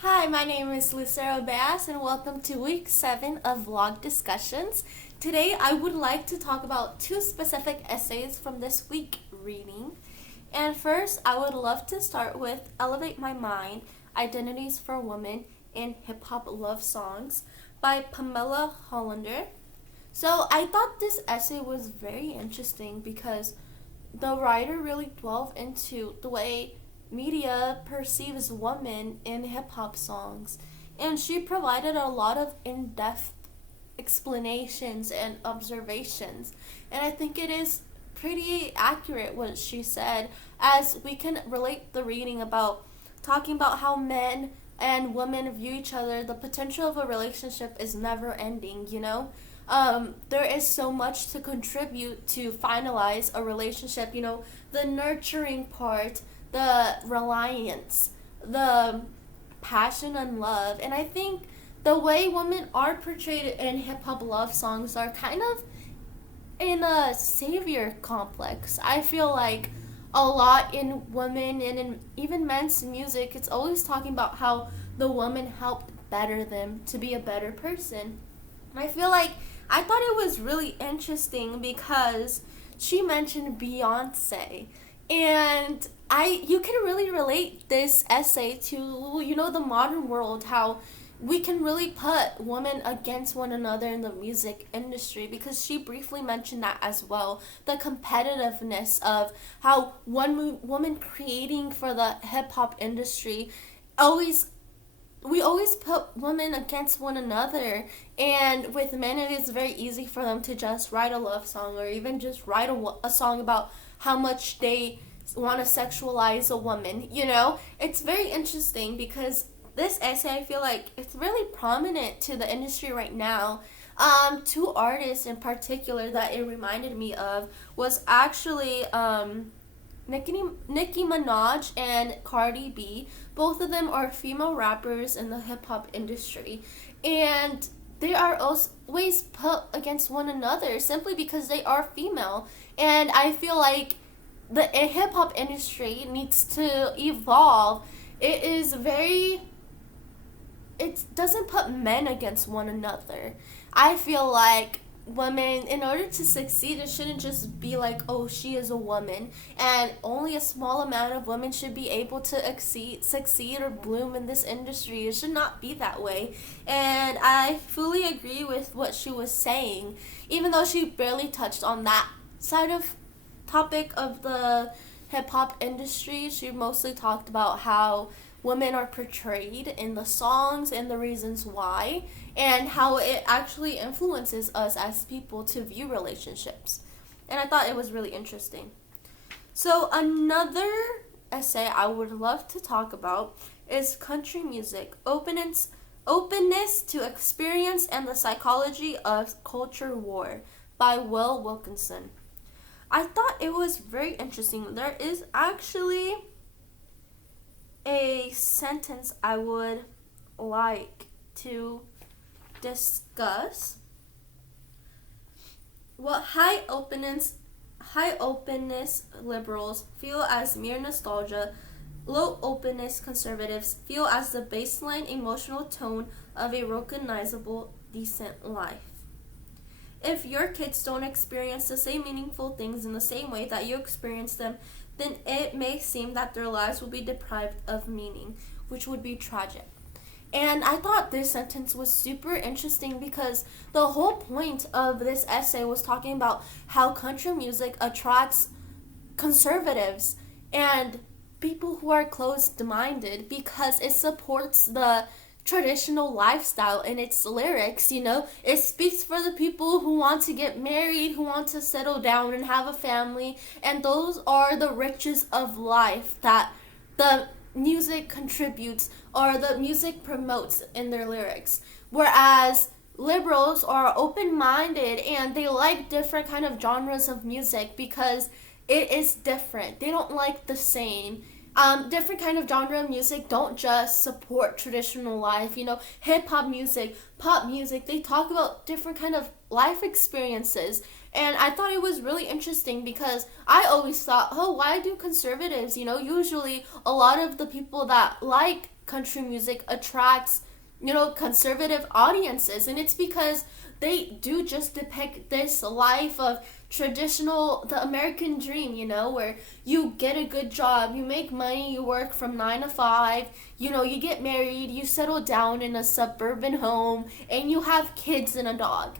Hi, my name is Lucero Bass, and welcome to week 7 of Vlog Discussions. Today, I would like to talk about two specific essays from this week reading. And first, I would love to start with Elevate My Mind Identities for Women in Hip Hop Love Songs by Pamela Hollander. So, I thought this essay was very interesting because the writer really delved into the way media perceives women in hip hop songs. And she provided a lot of in depth explanations and observations. And I think it is pretty accurate what she said, as we can relate the reading about talking about how men and women view each other. The potential of a relationship is never ending, you know? There is so much to contribute to finalize a relationship, the nurturing part, the reliance, the passion and love. And I think the way women are portrayed in hip hop love songs are kind of in a savior complex. I feel like a lot in women and in even men's music, it's always talking about how the woman helped better them to be a better person. I feel like I thought it was really interesting because she mentioned Beyonce, and I you can really relate this essay to the modern world, how we can really put women against one another in the music industry, because she briefly mentioned that as well, the competitiveness of how one woman creating for the hip hop industry always we always put women against one another. And with men, it is very easy for them to just write a love song, or even just write a song about how much they want to sexualize a woman. It's very interesting because this essay, I feel like it's really prominent to the industry right now. Two artists in particular that it reminded me of was actually Nicki Minaj and Cardi B. Both of them are female rappers in the hip hop industry, and they are always put against one another simply because they are female. And I feel like the hip hop industry needs to evolve. It doesn't put men against one another. I feel like women, in order to succeed, it shouldn't just be like, oh, she is a woman and only a small amount of women should be able to succeed or bloom in this industry. It should not be that way. And I fully agree with what she was saying, even though she barely touched on that side of topic of the hip hop industry. She mostly talked about how women are portrayed in the songs and the reasons why, and how it actually influences us as people to view relationships. And I thought it was really interesting. So, another essay I would love to talk about is Country Music Openness to Experience and the Psychology of Culture War by Will Wilkinson. I thought it was very interesting. There is actually a sentence I would like to discuss. What high openness liberals feel as mere nostalgia, low openness conservatives feel as the baseline emotional tone of a recognizable decent life. If your kids don't experience the same meaningful things in the same way that you experience them, then it may seem that their lives will be deprived of meaning, which would be tragic. And I thought this sentence was super interesting because the whole point of this essay was talking about how country music attracts conservatives and people who are closed minded because it supports the traditional lifestyle in its lyrics. It speaks for the people who want to get married, who want to settle down and have a family, and those are the riches of life that the music contributes or the music promotes in their lyrics. Whereas liberals are open-minded and they like different kind of genres of music because it is different. They don't like the same. Different kind of genre of music don't just support traditional life. Hip hop music, pop music, they talk about different kind of life experiences. And I thought it was really interesting because I always thought, oh, why do conservatives, usually a lot of the people that like country music attracts, conservative audiences. And it's because they do just depict this life of the American dream, where you get a good job, you make money, you work from 9 to 5, you get married, you settle down in a suburban home, and you have kids and a dog.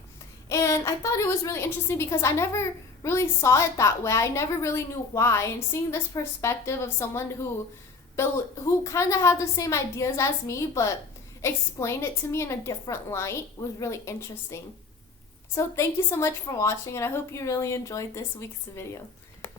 And I thought it was really interesting because I never really saw it that way. I never really knew why. And seeing this perspective of someone who kind of had the same ideas as me, but explained it to me in a different light was really interesting. So thank you so much for watching, and I hope you really enjoyed this week's video.